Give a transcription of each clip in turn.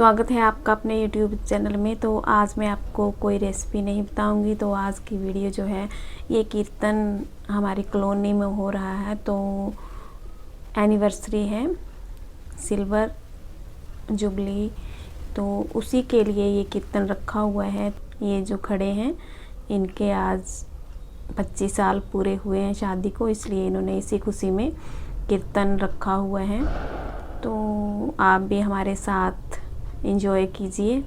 स्वागत है आपका अपने YouTube चैनल में। तो आज मैं आपको कोई रेसिपी नहीं बताऊंगी। तो आज की वीडियो जो है ये कीर्तन हमारी कॉलोनी में हो रहा है। तो एनिवर्सरी है, सिल्वर जुबली, तो उसी के लिए ये कीर्तन रखा हुआ है। ये जो खड़े हैं इनके आज 25 साल पूरे हुए हैं शादी को, इसलिए इन्होंने इसी खुशी में कीर्तन रखा हुआ है। तो आप भी हमारे साथ एंजॉय कीजिए।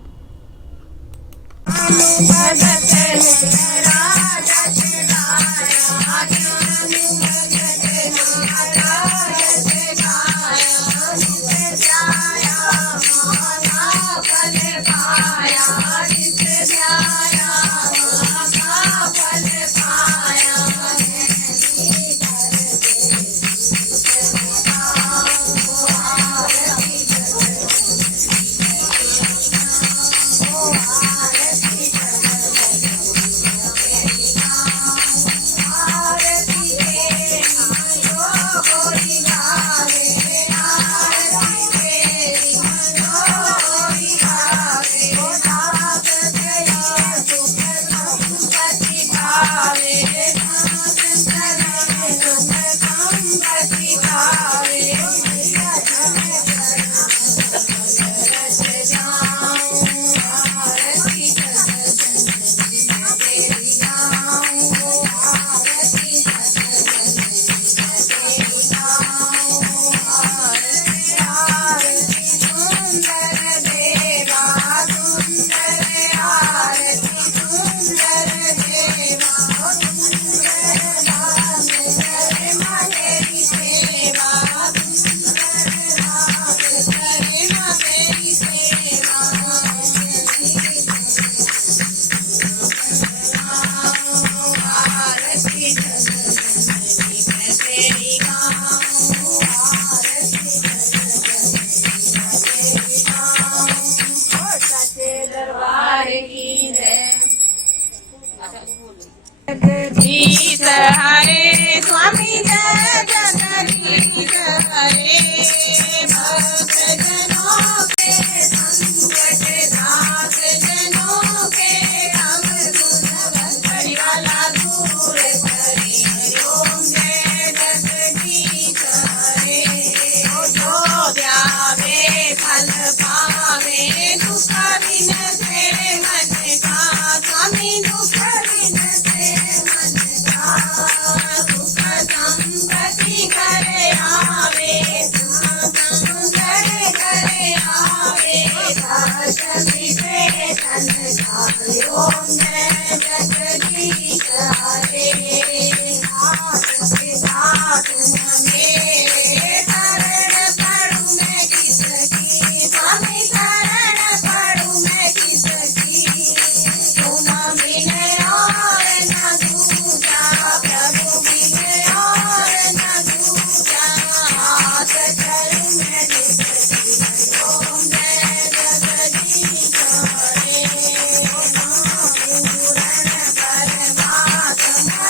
जगदीश हरे स्वामी जगदीश हरे भक्त जनों के संकट दास जनों के अब परिवाला दूर करी ओम जय जगदीश हरे जो ध्यावे फल पावे दुख विनसे मन का स्वामी दुख विनसे ओम जय जगदीश हरे तुम मेरे शरण पड़ू मैं किसकी स्वामी शरण पड़ू मैं किसकी तुम बिन और न दूजा प्रभु बिन और न दूजा हाथ चलू मैं किसकी ओम जय जगदीश हरे पूर्ण परमात्मा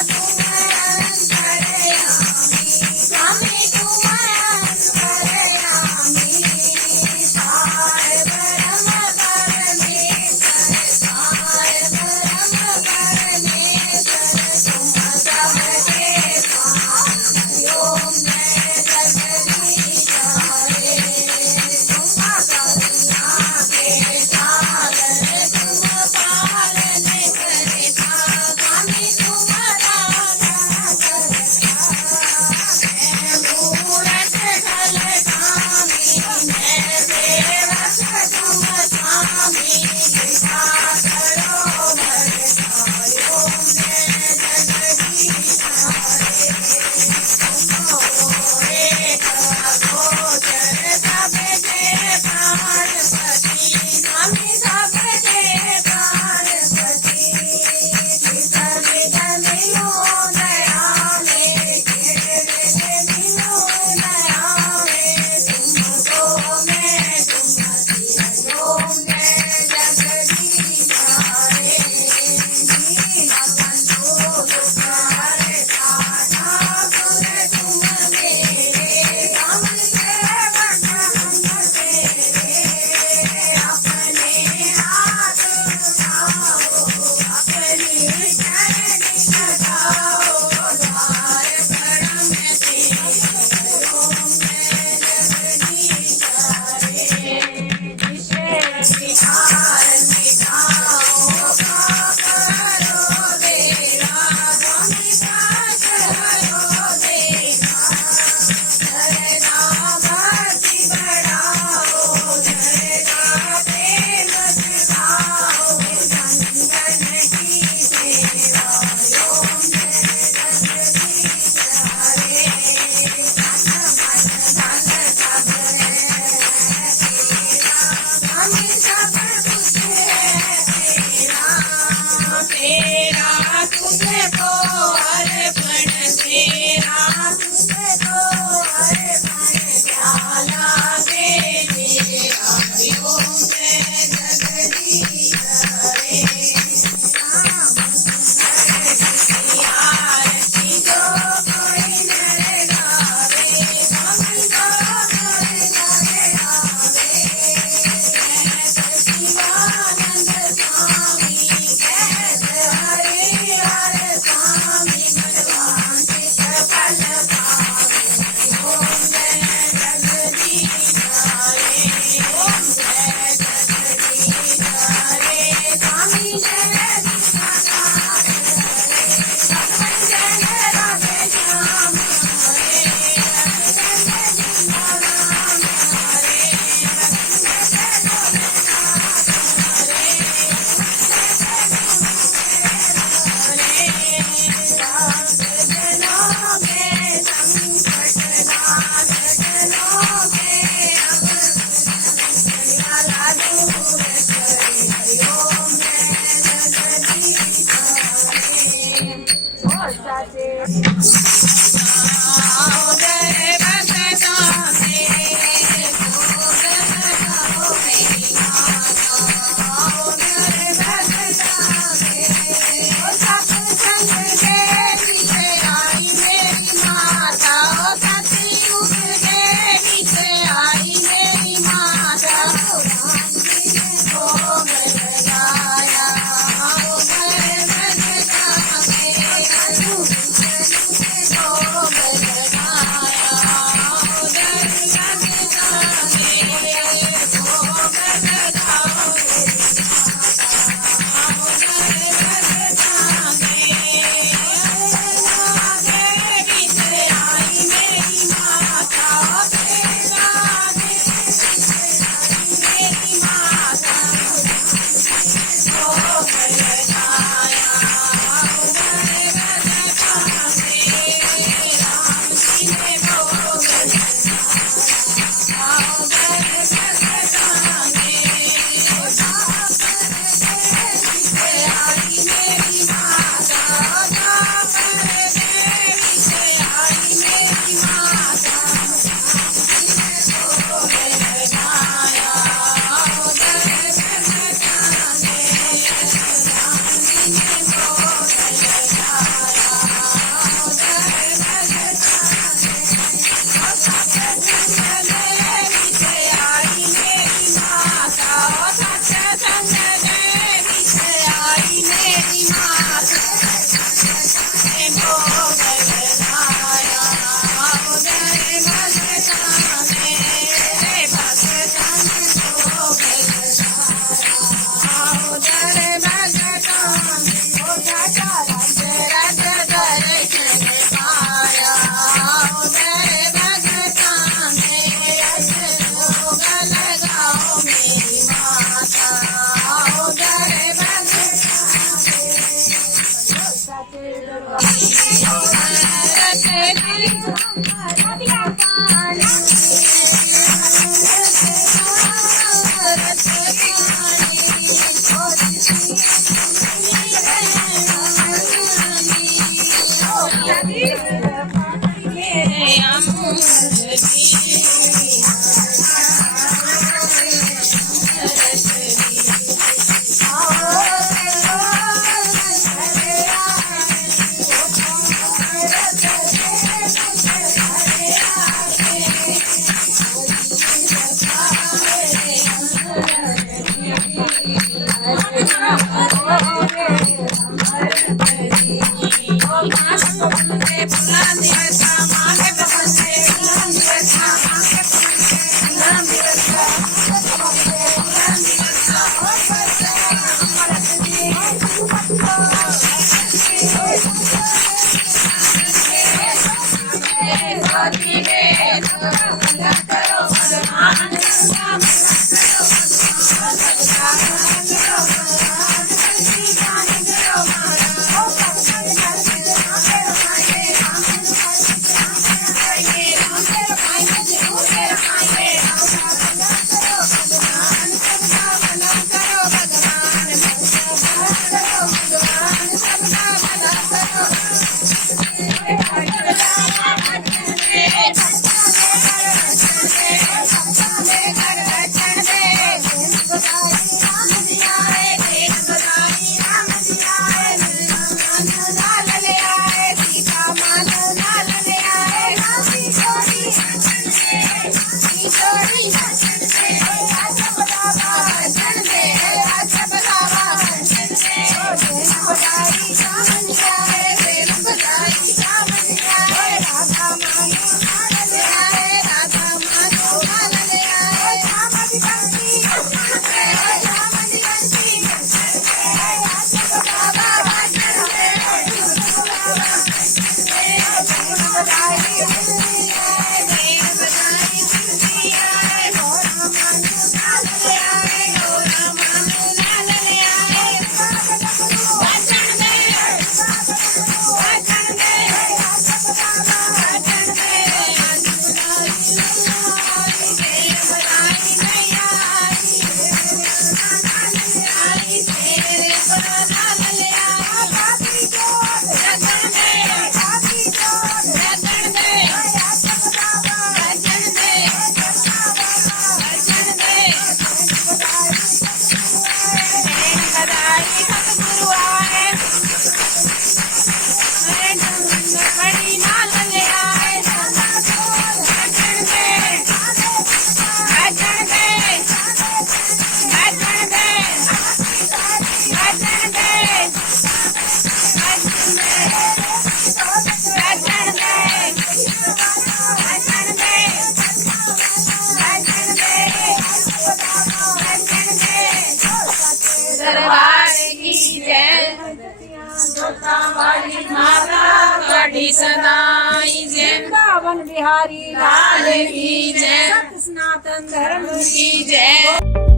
सदाई जय वृंदावन बिहारी लाल की जय, सत सनातन धर्म की जय।